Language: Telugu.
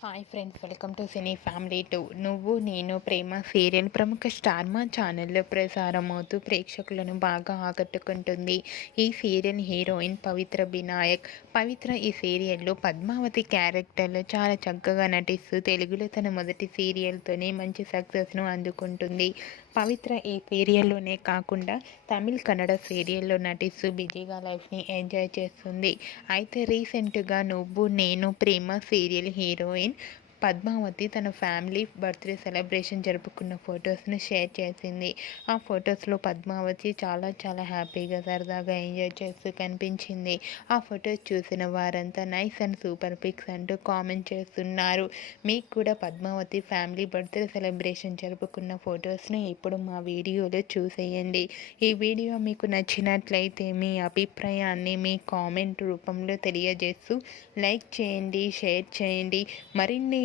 Hi friends welcome to cine family to Nuvvu Nenu Prema serial ప్రముఖ స్టార్ మా ఛానల్లో ప్రసారం అవుతూ ప్రేక్షకులను బాగా ఆకట్టుకుంటుంది. ఈ సీరియల్ హీరోయిన్ పవిత్ర వినాయక్. పవిత్ర ఈ సీరియల్లో పద్మావతి క్యారెక్టర్లో చాలా చక్కగా నటిస్తూ తెలుగులో తన మొదటి సీరియల్తోనే మంచి సక్సెస్ను అందుకుంటుంది. పవిత్ర ఈ సీరియల్లోనే కాకుండా తమిళ్ కన్నడ సీరియల్లో నటిస్తూ బిజీగా లైఫ్ని ఎంజాయ్ చేస్తుంది. అయితే రీసెంట్గా Nuvvu Nenu Prema serial heroine brain Padmavathi తన ఫ్యామిలీ బర్త్డే సెలబ్రేషన్ జరుపుకున్న ఫొటోస్ని షేర్ చేసింది. ఆ ఫొటోస్లో పద్మావతి చాలా చాలా హ్యాపీగా సరదాగా ఎంజాయ్ చేస్తూ కనిపించింది. ఆ ఫొటోస్ చూసిన వారంతా నైస్ అండ్ సూపర్ పిక్స్ అంటూ కామెంట్ చేస్తున్నారు. మీకు కూడా పద్మావతి ఫ్యామిలీ బర్త్డే సెలబ్రేషన్ జరుపుకున్న ఫొటోస్ని ఇప్పుడు మా వీడియోలో చూసేయండి. ఈ వీడియో మీకు నచ్చినట్లయితే మీ అభిప్రాయాన్ని మీ కామెంట్ రూపంలో తెలియజేస్తూ లైక్ చేయండి షేర్ చేయండి. మరిన్ని